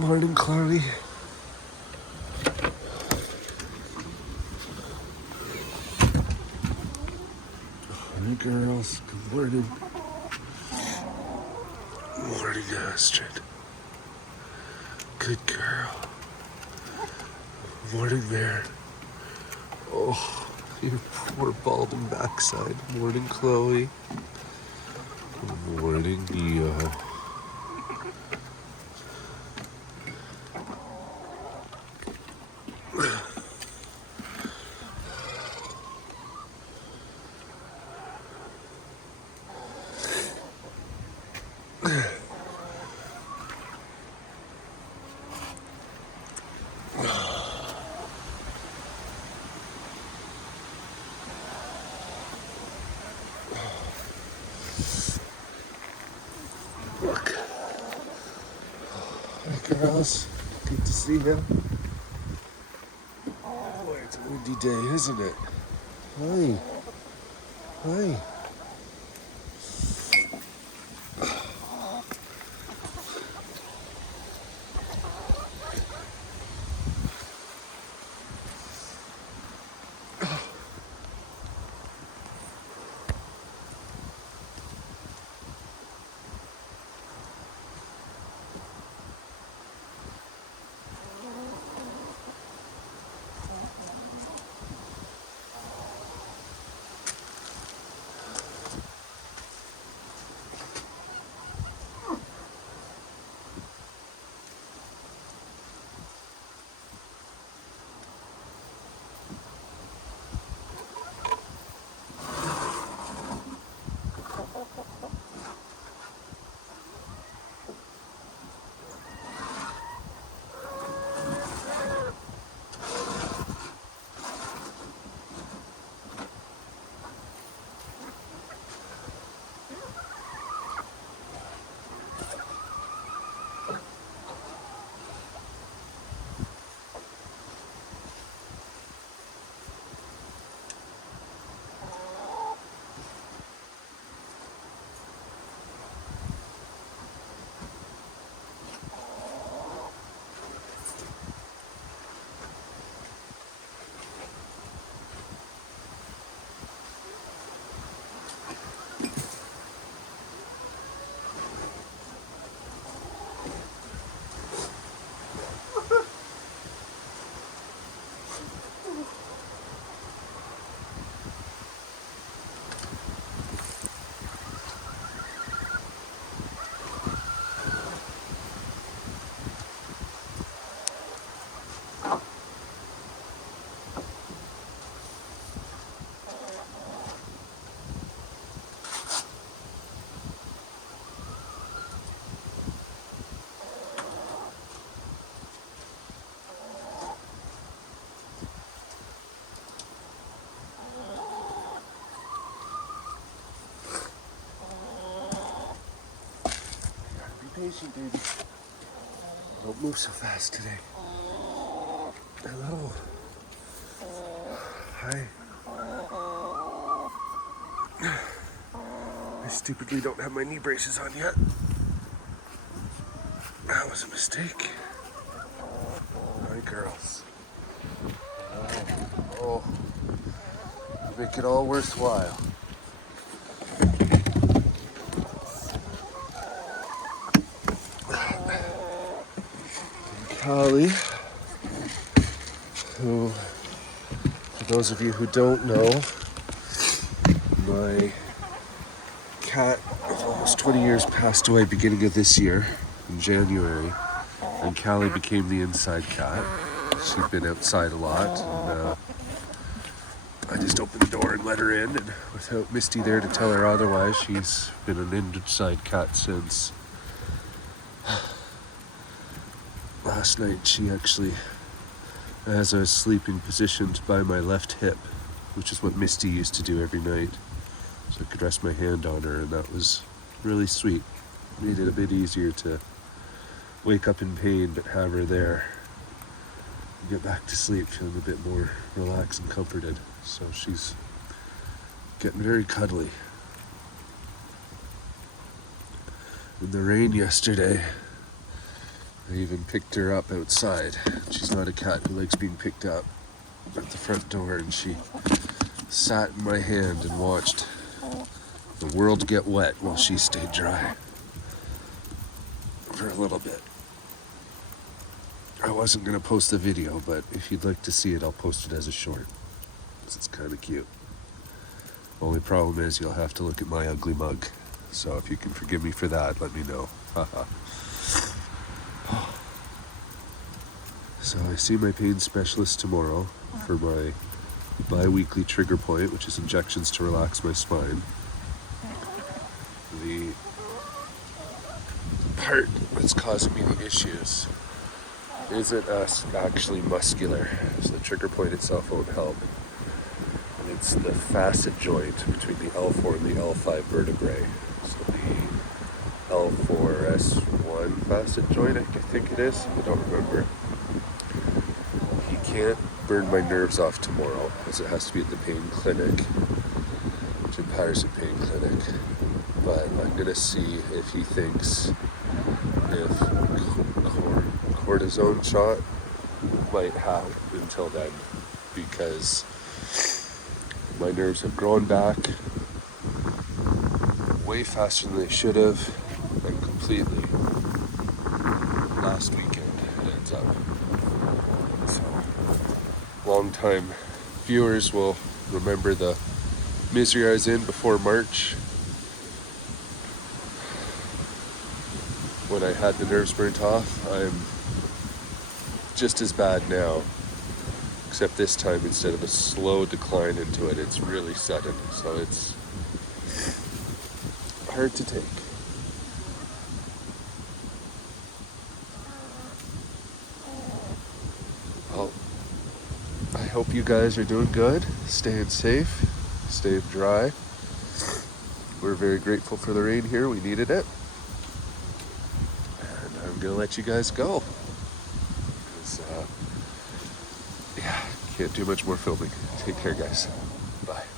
Morning, Chloe. Morning, girls. Good morning. Morning, Astrid. Good girl. Morning, Mare. Oh, your poor balding backside. Morning, Chloe. Morning, Neo. Look. Hi, girls. Good to see you. Boy, it's a windy day, isn't it? Hi. Hi. Be patient, baby. Don't move so fast today. Hello. Hi. I stupidly don't have my knee braces on yet. That was a mistake. Hi, girls. Oh, you make it all worthwhile. Callie, who, for those of you who don't know, my cat of almost 20 years passed away beginning of this year, in January, and Callie became the inside cat. She'd been outside a lot, and I just opened the door and let her in, and without Misty there to tell her otherwise, she's been an inside cat since. Last night she actually, as I was sleeping, positioned by my left hip, which is what Misty used to do every night, so I could rest my hand on her, and that was really sweet. Made it a bit easier to wake up in pain but have her there and get back to sleep feeling a bit more relaxed and comforted. So she's getting very cuddly. In the rain yesterday, I even picked her up outside. She's not a cat who likes being picked up at the front door, and she sat in my hand and watched the world get wet while she stayed dry for a little bit. I wasn't going to post the video, but if you'd like to see it, I'll post it as a short. It's kind of cute. Only problem is you'll have to look at my ugly mug. So if you can forgive me for that, let me know. Haha. So I see my pain specialist tomorrow for my bi-weekly trigger point, which is injections to relax my spine. The part that's causing me the issues isn't actually muscular, so the trigger point itself won't help. And it's the facet joint between the L4 and the L5 vertebrae. So the L4S1 facet joint, I think it is, I don't remember. He can't burn my nerves off tomorrow because it has to be at the pain clinic, Jim Patterson Pain Clinic. But I'm gonna see if he thinks if cortisone shot might help until then, because my nerves have grown back way faster than they should have, and completely last weekend it ends up. So long-time viewers will remember the misery I was in before March when I had the nerves burnt off. I'm just as bad now, except this time instead of a slow decline into it, it's really sudden, so it's hard to take. Well, I hope you guys are doing good, staying safe, staying dry. We're very grateful for the rain here, we needed it. And I'm gonna let you guys go. Can't do much more filming. Take care, guys. Bye.